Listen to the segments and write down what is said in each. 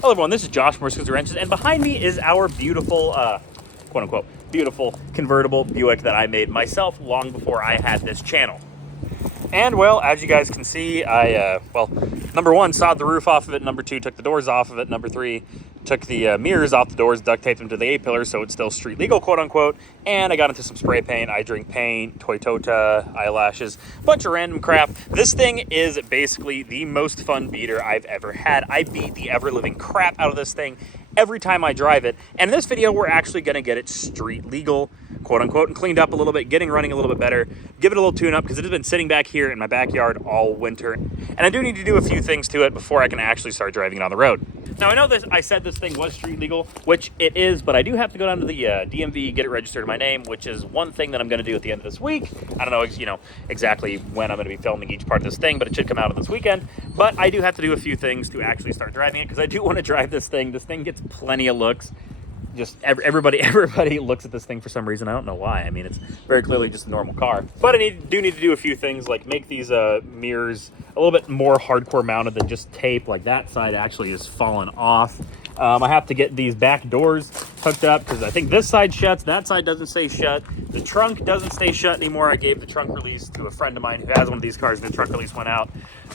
Hello everyone, this is Josh from Scissor Wrenches, and behind me is our beautiful, quote-unquote, beautiful convertible Buick that I made myself long before I had this channel. And, well, as you guys can see, I, number one, sawed the roof off of it. Number two, took the doors off of it. Number three, took the mirrors off the doors, duct taped them to the A-pillar so it's still street legal, quote-unquote. And I got into some spray paint. I drink paint, Toyota, eyelashes, bunch of random crap. This thing is basically the most fun beater I've ever had. I beat the ever-living crap out of this thing every time I drive it. And in this video, we're actually going to get it street legal, quote unquote, and cleaned up a little bit, getting running a little bit better, give it a little tune up because it has been sitting back here in my backyard all winter. And I do need to do a few things to it before I can actually start driving it on the road. Now, I know this, I said this thing was street legal, which it is, but I do have to go down to the DMV, get it registered in my name, which is one thing that I'm going to do at the end of this week. I don't know, exactly when I'm going to be filming each part of this thing, but it should come out this weekend. But I do have to do a few things to actually start driving it because I do want to drive this thing. This thing gets plenty of looks. Just everybody looks at this thing for some reason. I don't know why. I mean, it's very clearly just a normal car. But I do need to do a few things, like make these mirrors a little bit more hardcore mounted than just tape. Like that side actually is falling off. I have to get these back doors hooked up because I think this side shuts, that side doesn't stay shut. The trunk doesn't stay shut anymore. I gave the trunk release to a friend of mine who has one of these cars, and the trunk release went out.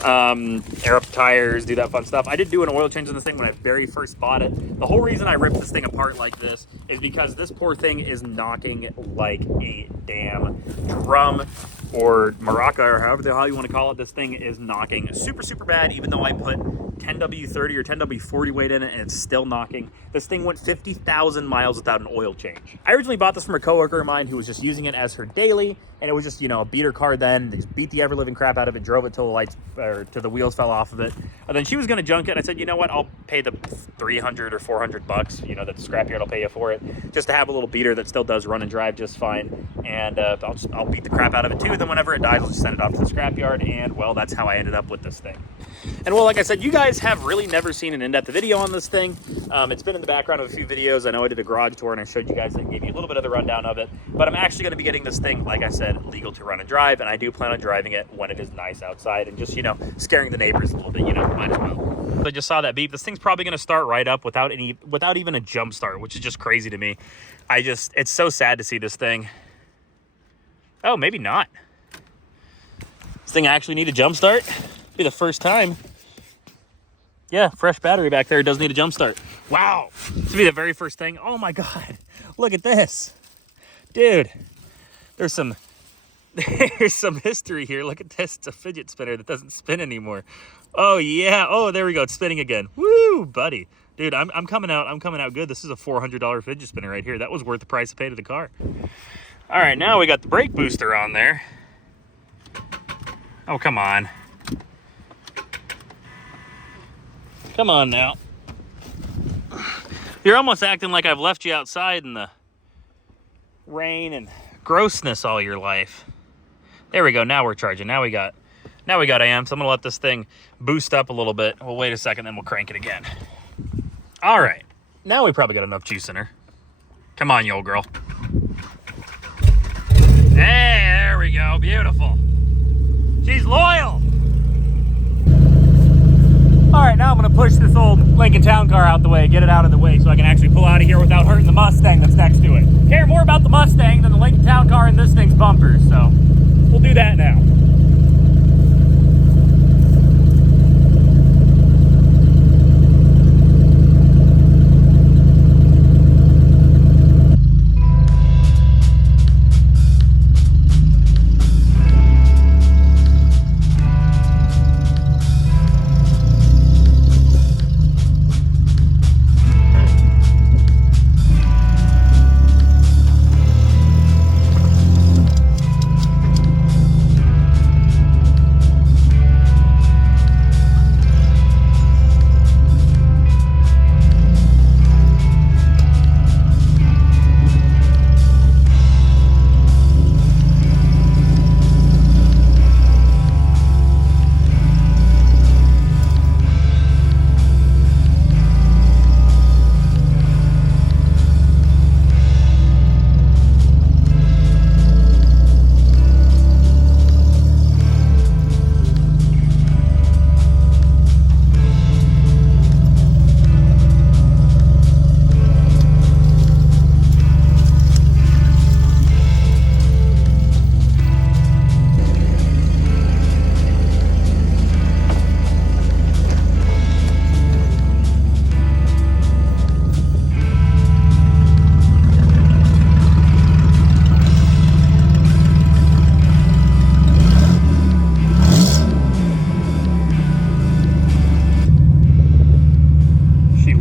Air up the tires, do that fun stuff. I did do an oil change on this thing when I very first bought it. The whole reason I ripped this thing apart like this is because this poor thing is knocking like a damn drum or maraca, or however the hell you want to call it. This thing is knocking super bad, even though I put 10W30 or 10W40 weight in it, and it's still knocking. This thing went 50,000 miles without an oil change. I originally bought this from a coworker of mine who was just using it as her daily, and it was just, a beater car then. They just beat the ever-living crap out of it, drove it till the lights, or till the wheels fell off of it. And then she was going to junk it, and I said, you know what, I'll pay the 300 or 400 bucks, that the scrapyard will pay you for it, just to have a little beater that still does run and drive just fine. And I'll beat the crap out of it too. Then whenever it dies, I'll just send it off to the scrapyard, and, well, that's how I ended up with this thing. And, well, like I said, you guys have really never seen an in-depth video on this thing. It's been in the background of a few videos. I know I did a garage tour, and I showed you guys and gave you a little bit of the rundown of it. But I'm actually going to be getting this thing, like I said, legal to run and drive, and I do plan on driving it when it is nice outside and just, scaring the neighbors a little bit, might as well. I just saw that beep. This thing's probably going to start right up without even a jump start, which is just crazy to me. It's so sad to see this thing. Oh, maybe not. This thing actually need a jump start? Be the first time. Yeah, fresh battery back there. It does need a jump start. Wow. This will be the very first thing. Oh my God. Look at this. Dude, there's some history here. Look at this. It's a fidget spinner that doesn't spin anymore. Oh yeah. Oh, there we go. It's spinning again. Woo, buddy. Dude, I'm coming out good. This is a $400 fidget spinner right here. That was worth the price I paid of the car. All right, now we got the brake booster on there. Oh, come on. Come on now. You're almost acting like I've left you outside in the rain and grossness all your life. There we go. Now we're charging. Now we got amps. I'm going to let this thing boost up a little bit. We'll wait a second, then we'll crank it again. All right. Now we probably got enough juice in her. Come on, you old girl. Hey, there we go. Beautiful. She's loyal. All right, now I'm going to push this old Lincoln Town car out the way, get it out of the way so I can actually pull out of here without hurting the Mustang that's next to it. Care more about the Mustang than the Lincoln Town car and this thing's bumpers, so we'll do that now.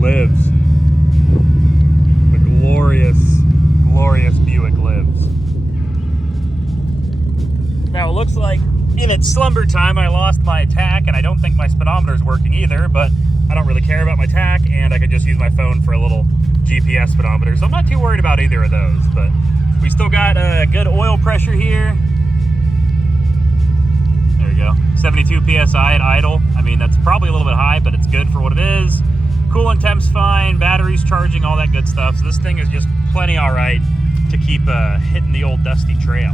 lives. The glorious, glorious Buick lives. Now it looks like in its slumber time I lost my tack, and I don't think my speedometer is working either, but I don't really care about my tack, and I could just use my phone for a little GPS speedometer, so I'm not too worried about either of those. But we still got a good oil pressure here. There you go, 72 PSI at idle. I mean, that's probably a little bit high, but it's good for what it is. Coolant temp's fine, battery's charging, all that good stuff. So this thing is just plenty all right to keep hitting the old dusty trail.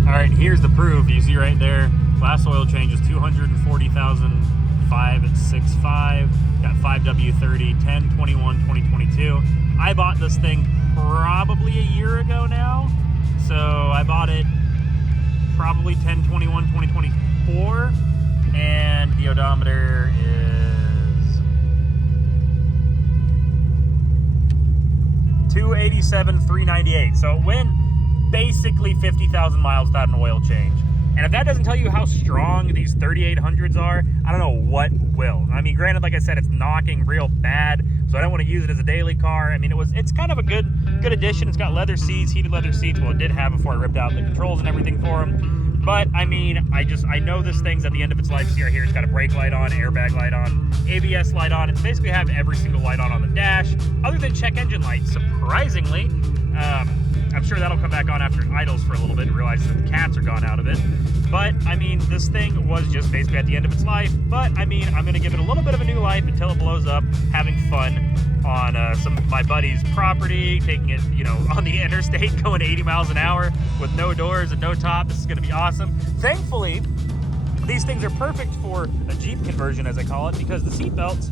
All right, here's the proof. You see right there, last oil change is 240,005 at 6.5. Got 5W30, 10/21, 2022. I bought this thing probably a year ago now. So I bought it probably 10/21, 2024. And the odometer is 287,398. So it went basically 50,000 miles without an oil change. And if that doesn't tell you how strong these 3800s are, I don't know what will. I mean, granted, like I said, it's knocking real bad, so I don't want to use it as a daily car. I mean, it's kind of a good addition. It's got leather seats, heated leather seats. Well, it did have before I ripped out the controls and everything for them. But I mean, I know this thing's at the end of its life. See right here, it's got a brake light on, airbag light on, ABS light on. It's basically have every single light on the dash, other than check engine light, surprisingly. I'm sure that'll come back on after it idles for a little bit and realize that the cats are gone out of it. But, I mean, this thing was just basically at the end of its life. But, I mean, I'm going to give it a little bit of a new life until it blows up, having fun on some of my buddy's property, taking it, you know, on the interstate, going 80 miles an hour with no doors and no top. This is going to be awesome. Thankfully, these things are perfect for a Jeep conversion, as I call it, because the seat belts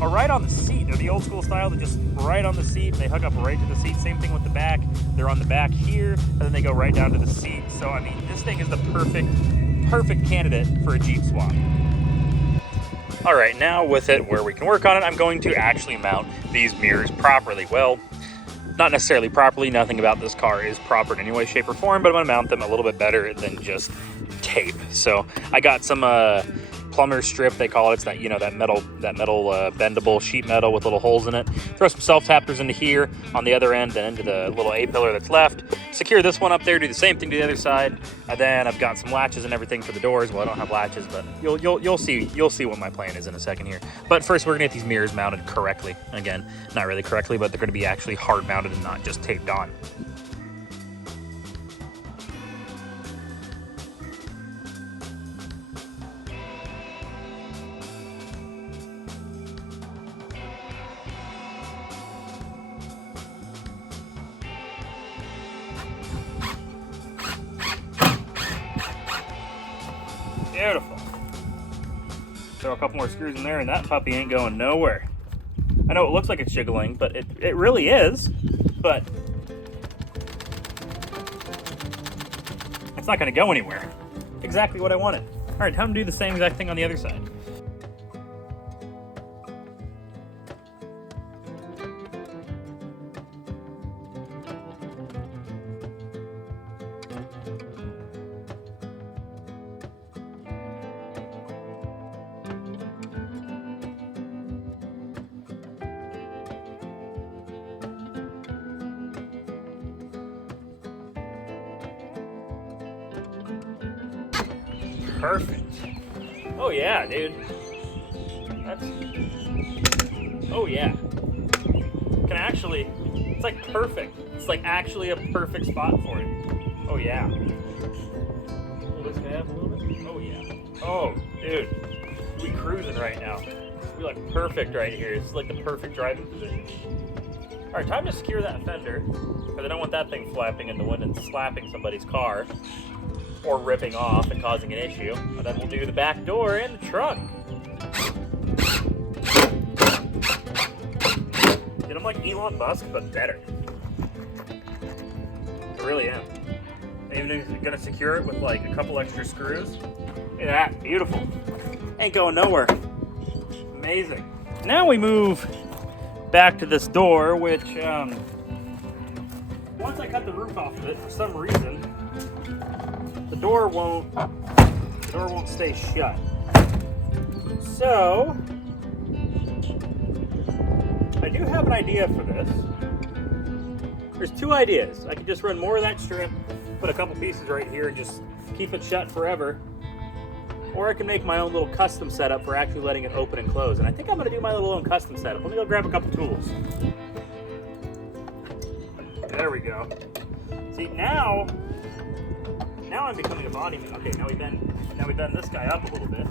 are right on the seat. They're the old school style. They're just right on the seat. They hook up right to the seat. Same thing with the back. They're on the back here, and then they go right down to the seat. So, I mean, this thing is the perfect candidate for a Jeep swap. All right, now with it where we can work on it, I'm going to actually mount these mirrors properly. Well, not necessarily properly. Nothing about this car is proper in any way, shape, or form, but I'm going to mount them a little bit better than just tape. So I got some plumber strip, they call it. It's that, you know, that metal bendable sheet metal with little holes in it. Throw some self-tappers into here on the other end and into the little A-pillar that's left. Secure this one up there, do the same thing to the other side. And then I've got some latches and everything for the doors. Well, I don't have latches, but you'll see what my plan is in a second here. But first, we're gonna get these mirrors mounted correctly. Again, not really correctly, but they're gonna be actually hard mounted and not just taped on. Beautiful. Throw a couple more screws in there and that puppy ain't going nowhere. I know it looks like it's jiggling, but it really is, but it's not gonna go anywhere. Exactly what I wanted. All right, time to do the same exact thing on the other side. Perfect. Oh yeah, dude. Oh yeah. Can actually, it's like perfect. It's like actually a perfect spot for it. Oh yeah. Pull this guy up a little bit. Oh yeah. Oh, dude. We cruising right now. We like perfect right here. It's like the perfect driving position. All right, time to secure that fender, because I don't want that thing flapping in the wind and slapping somebody's car, or ripping off and causing an issue. And then we'll do the back door and the trunk. Dude, I'm like Elon Musk, but better. I really am. I'm even gonna secure it with like a couple extra screws. Look at that, beautiful. Ain't going nowhere. Amazing. Now we move back to this door, which once I cut the roof off of it, for some reason, the door won't stay shut. So do have an idea for this. There's two ideas. I could just run more of that strip, put a couple pieces right here, and just keep it shut forever. Or I can make my own little custom setup for actually letting it open and close. And I think I'm gonna do my little own custom setup. Let me go grab a couple tools. There we go. See, now I'm becoming a body man. Okay, now we bend this guy up a little bit.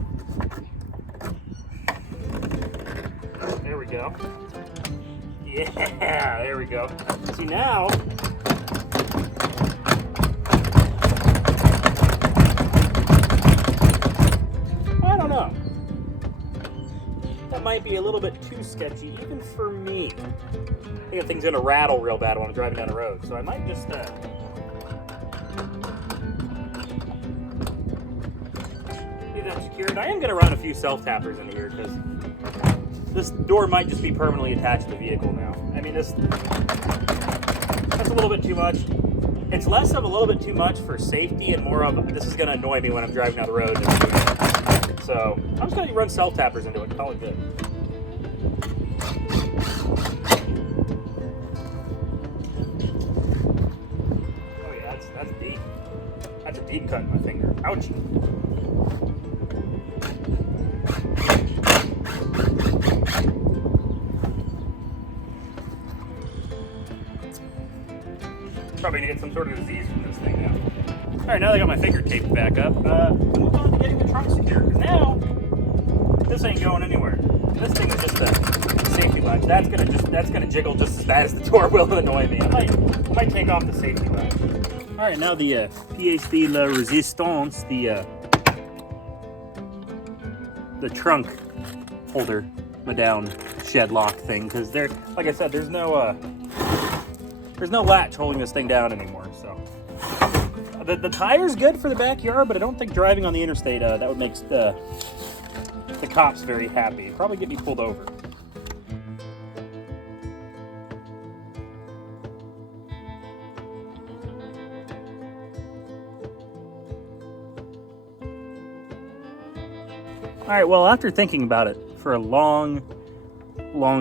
There we go. Yeah, there we go. See, now I don't know. That might be a little bit too sketchy, even for me. I think the thing's gonna rattle real bad when I'm driving down the road, so I might just leave that secured. I am gonna run a few self-tappers into here because this door might just be permanently attached to the vehicle now. I mean, that's a little bit too much. It's less of a little bit too much for safety and more of this is gonna annoy me when I'm driving down the road. So I'm just gonna run self-tappers into it and call it good. Oh yeah, that's deep. That's a deep cut in my finger. Ouch. Probably gonna get some sort of disease from this thing now. All right, now that I got my finger taped back up, move on to getting the trunk secure. Because now this ain't going anywhere. This thing is just a safety latch. That's gonna jiggle just as bad as the door will annoy me. I might take off the safety latch. All right, now the pièce de la résistance, the trunk holder down shed lock thing, because there, like I said, there's no latch holding this thing down anymore. So the tire's good for the backyard, but I don't think driving on the interstate that would make the cops very happy. It'd probably get me pulled over. All right, well, after thinking about it for a long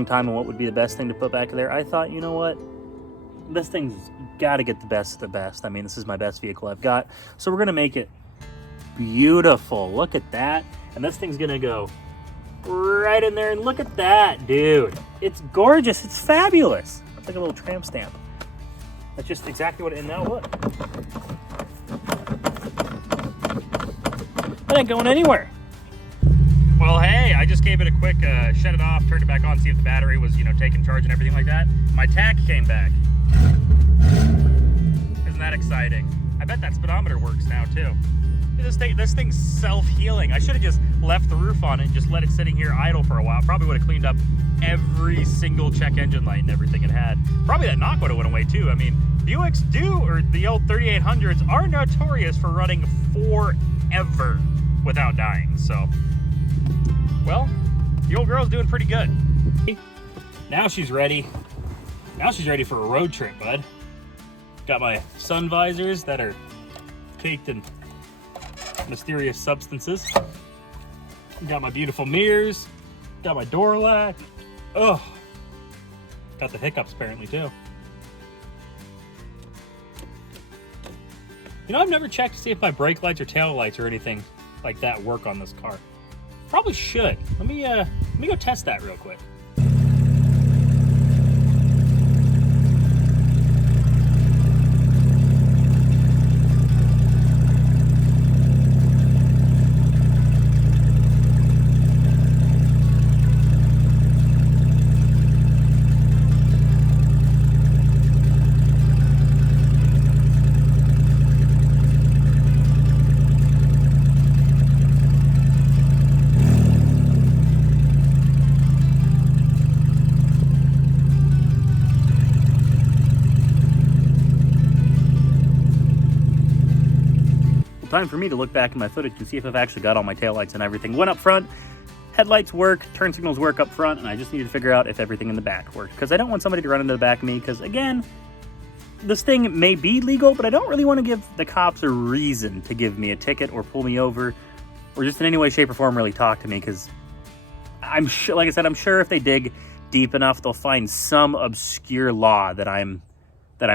time on what would be the best thing to put back there, I thought, you know what? This thing's got to get the best of the best. I mean, this is my best vehicle I've got. So we're going to make it beautiful. Look at that. And this thing's going to go right in there. And look at that, dude. It's gorgeous. It's fabulous. It's like a little tramp stamp. That's just exactly what it is. Now look. It ain't going anywhere. Well, hey, I just gave it a quick shut it off, turned it back on, see if the battery was, taking charge and everything like that. My tach came back. Isn't that exciting? I bet that speedometer works now too. This thing's self-healing. I should have just left the roof on it and just let it sitting here idle for a while. Probably would have cleaned up every single check engine light and everything it had. Probably that knock would have went away too. I mean, Buicks or the old 3800s are notorious for running forever without dying. So, well, the old girl's doing pretty good. Now she's ready. Now she's ready for a road trip, bud. Got my sun visors that are caked in mysterious substances. Got my beautiful mirrors. Got my door latch. Oh, got the hiccups apparently too. I've never checked to see if my brake lights or tail lights or anything like that work on this car. Probably should. Let me go test that real quick. Time for me to look back in my footage and see if I've actually got all my taillights and everything. One up front, headlights work, turn signals work up front, and I just need to figure out if everything in the back works. Because I don't want somebody to run into the back of me, because again, this thing may be legal, but I don't really want to give the cops a reason to give me a ticket or pull me over, or just in any way, shape, or form really talk to me, because I'm sure, like I said, I'm sure if they dig deep enough, they'll find some obscure law that I'm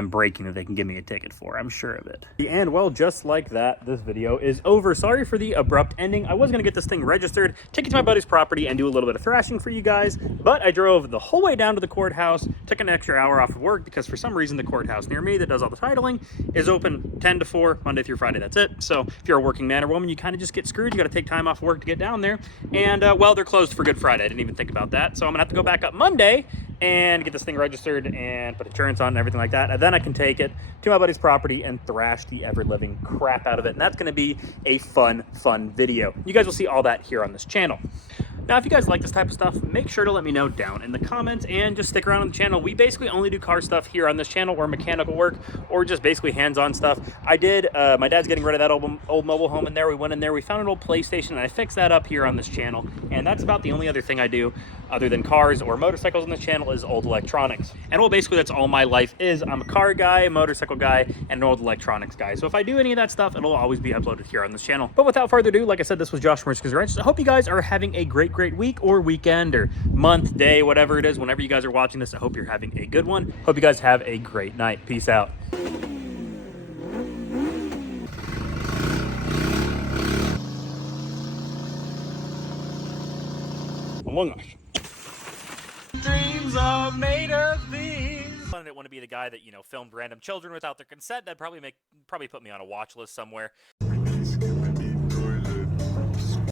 breaking that they can give me a ticket for. I'm sure of it. And well, just like that, this video is over. Sorry for the abrupt ending. I was gonna get this thing registered, take it to my buddy's property, and do a little bit of thrashing for you guys, but I drove the whole way down to the courthouse, took an extra hour off of work because for some reason the courthouse near me that does all the titling is open 10 to 4, Monday through Friday, that's it. So if you're a working man or woman, you kind of just get screwed. You gotta take time off work to get down there. And well, they're closed for Good Friday. I didn't even think about that. So I'm gonna have to go back up Monday and get this thing registered and put insurance on and everything like that. And then I can take it to my buddy's property and thrash the ever-living crap out of it. And that's gonna be a fun video. You guys will see all that here on this channel. Now, if you guys like this type of stuff, make sure to let me know down in the comments and just stick around on the channel. We basically only do car stuff here on this channel, or mechanical work, or just basically hands-on stuff. I did, my dad's getting rid of that old mobile home in there. We went in there, we found an old PlayStation, and I fixed that up here on this channel. And that's about the only other thing I do other than cars or motorcycles on this channel is old electronics. And well, basically that's all my life is. I'm a car guy, a motorcycle guy, and an old electronics guy. So if I do any of that stuff, it'll always be uploaded here on this channel. But without further ado, like I said, this was Josh from Rich Guys Wrenches. I hope you guys are having a great week or weekend or month, day, whatever it is. Whenever you guys are watching this, I hope you're having a good one. Hope you guys have a great night. Peace out. Among Us. Dreams are made of these. I didn't want to be the guy that, you know, filmed random children without their consent. That'd probably put me on a watch list somewhere.